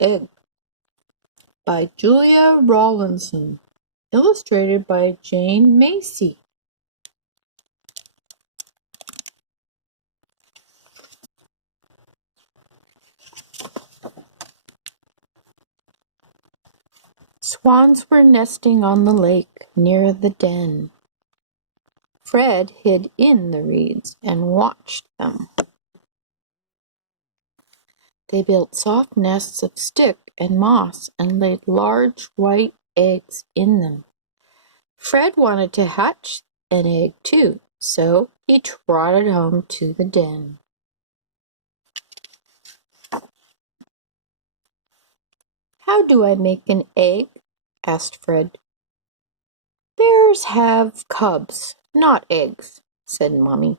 Egg by Julia Rawlinson, illustrated by Jane Macy. Swans were nesting on the lake near the den. Fred hid in the reeds and watched them. They built soft nests of stick and moss and laid large white eggs in them. Fred wanted to hatch an egg too, so he trotted home to the den. "How do I make an egg?" asked Fred. "Bears have cubs, not eggs," said Mommy.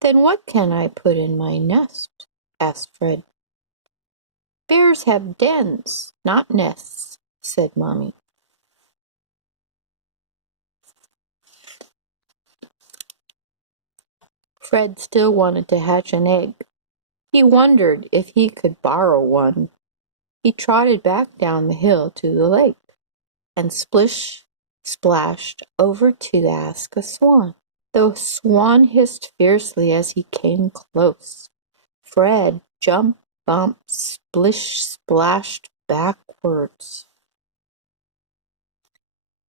"Then what can I put in my nest?" asked Fred. "Bears have dens, not nests," said Mommy. Fred still wanted to hatch an egg. He wondered if he could borrow one. He trotted back down the hill to the lake and splashed over to ask a swan. The swan hissed fiercely as he came close. Fred jumped, bumped, splashed backwards.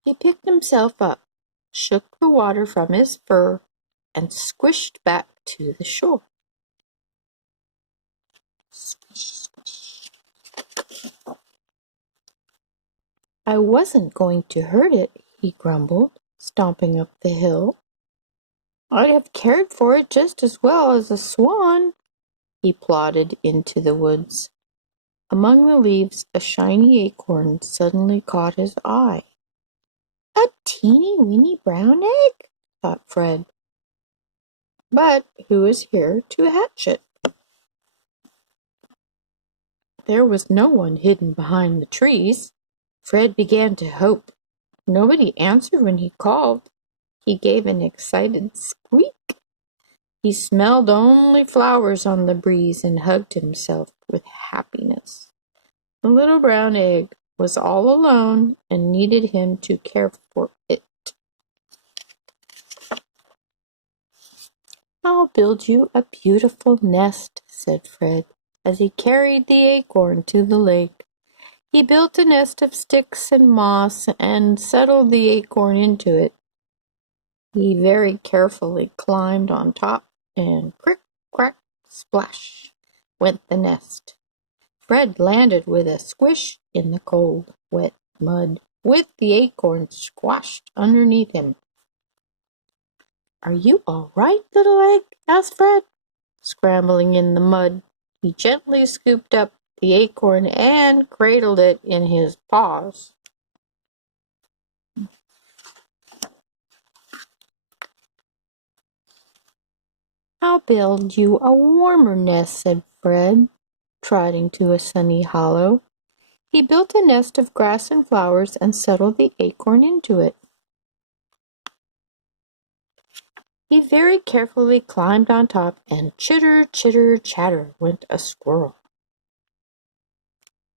He picked himself up, shook the water from his fur, and squished back to the shore. Squish, squish. "I wasn't going to hurt it," he grumbled, stomping up the hill. "I'd have cared for it just as well as a swan." He plodded into the woods. Among the leaves a shiny acorn suddenly caught his eye. "A teeny-weeny brown egg," thought Fred. "But who is here to hatch it?" There was no one hidden behind the trees. Fred began to hope. Nobody answered when he called. He gave an excited squeak. He smelled only flowers on the breeze and hugged himself with happiness. The little brown egg was all alone and needed him to care for it. "I'll build you a beautiful nest," said Fred, as he carried the acorn to the lake. He built a nest of sticks and moss and settled the acorn into it. He very carefully climbed on top, and crick, crack, splash went the nest. Fred landed with a squish in the cold, wet mud, with the acorn squashed underneath him. "Are you all right, little egg?" asked Fred. Scrambling in the mud, he gently scooped up the acorn and cradled it in his paws. "I'll build you a warmer nest," said Fred, trotting to a sunny hollow. He built a nest of grass and flowers and settled the acorn into it. He very carefully climbed on top, and chitter, chitter, chatter went a squirrel.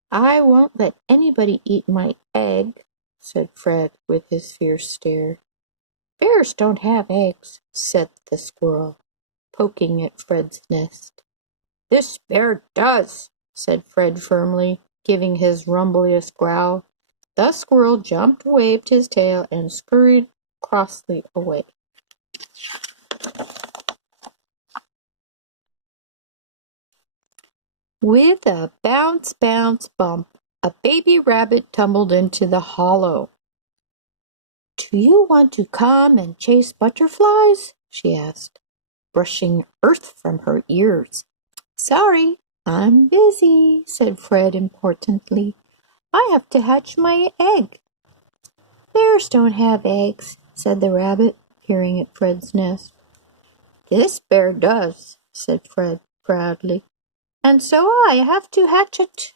"I won't let anybody eat my egg," said Fred with his fierce stare. "Bears don't have eggs," said the squirrel, poking at Fred's nest. "This bear does," said Fred firmly, giving his rumbliest growl. The squirrel jumped, waved his tail, and scurried crossly away. With a bounce, bounce, bump, a baby rabbit tumbled into the hollow. "Do you want to come and chase butterflies?" she asked, brushing earth from her ears. "Sorry, I'm busy," said Fred importantly. "I have to hatch my egg." "Bears don't have eggs," said the rabbit, peering at Fred's nest. "This bear does," said Fred proudly, "and so I have to hatch it."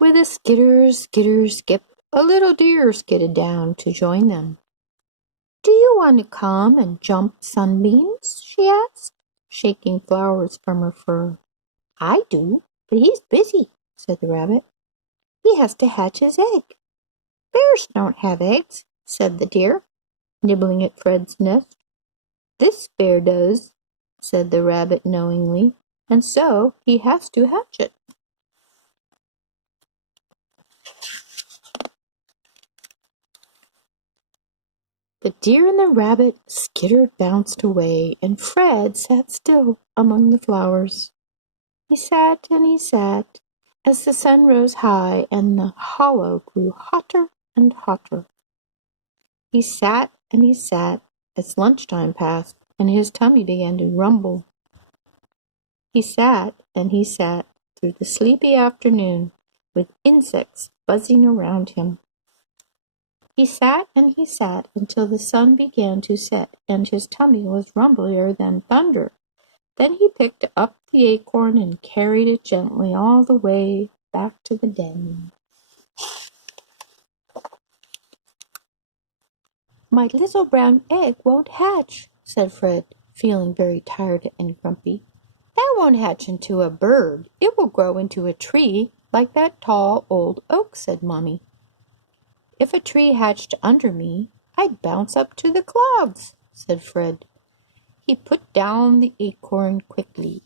With a skitter, skitter, skip, a little deer skidded down to join them. "Do you want to come and jump sunbeams?" she asked, shaking flowers from her fur. "I do, but he's busy," said the rabbit. "He has to hatch his egg." "Bears don't have eggs," said the deer, nibbling at Fred's nest. "This bear does," said the rabbit knowingly, "and so he has to hatch it." The deer and the rabbit skittered bounced away, and Fred sat still among the flowers. He sat and he sat, as the sun rose high and the hollow grew hotter and hotter. He sat and he sat, as lunchtime passed, and his tummy began to rumble. He sat and he sat through the sleepy afternoon, with insects buzzing around him. He sat and he sat until the sun began to set, and his tummy was rumblier than thunder. Then he picked up the acorn and carried it gently all the way back to the den. "My little brown egg won't hatch," said Fred, feeling very tired and grumpy. "That won't hatch into a bird. It will grow into a tree, like that tall old oak," said Mommy. "If a tree hatched under me, I'd bounce up to the clouds," said Fred. He put down the acorn quickly.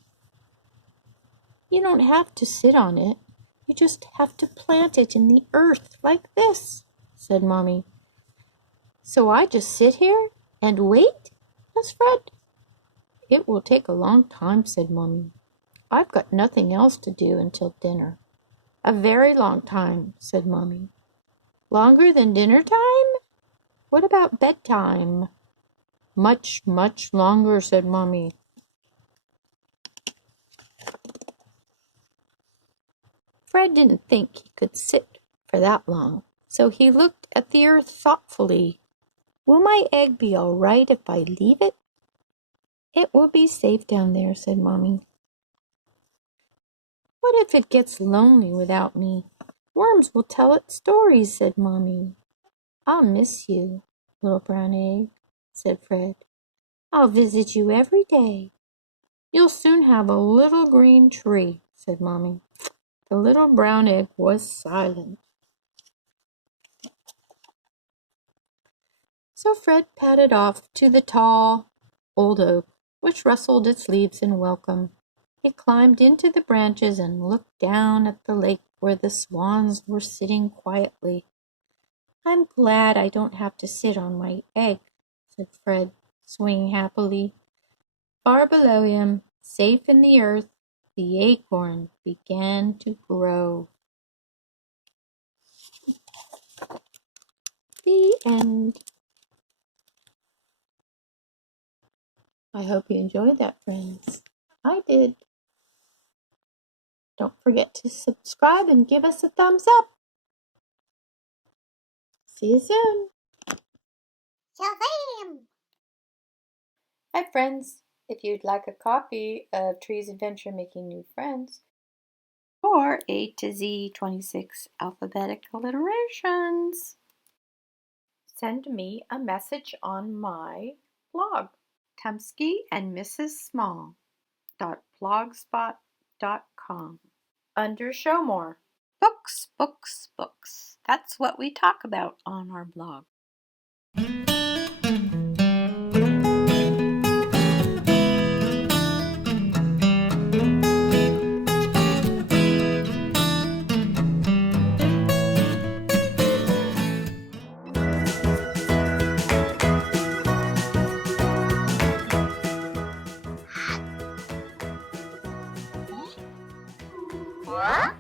"You don't have to sit on it. You just have to plant it in the earth like this," said Mommy. "So I just sit here and wait?" asked Fred. "It will take a long time," said Mommy. "I've got nothing else to do until dinner." "A very long time," said Mommy. "Longer than dinner time? What about bedtime?" "Much, much longer," said Mommy. Fred didn't think he could sit for that long, so he looked at the earth thoughtfully. "Will my egg be all right if I leave it?" "It will be safe down there," said Mommy. "What if it gets lonely without me? Worms will tell it stories," said Mommy. "I'll miss you, little brown egg," said Fred. "I'll visit you every day." "You'll soon have a little green tree," said Mommy. The little brown egg was silent. So Fred padded off to the tall old oak, which rustled its leaves in welcome. He climbed into the branches and looked down at the lake where the swans were sitting quietly. "I'm glad I don't have to sit on my egg," said Fred, swinging happily. Far below him, safe in the earth, the acorn began to grow. The end. I hope you enjoyed that, friends. I did. Don't forget to subscribe and give us a thumbs up. See you soon. Shazam! Hi, friends. If you'd like a copy of Tree's Adventure Making New Friends or A to Z 26 alphabetic alliterations, send me a message on my blog, Tumpsky and Mrs. Small.blogspot.com. Under Show More. Books, books, books. That's what we talk about on our blog. What?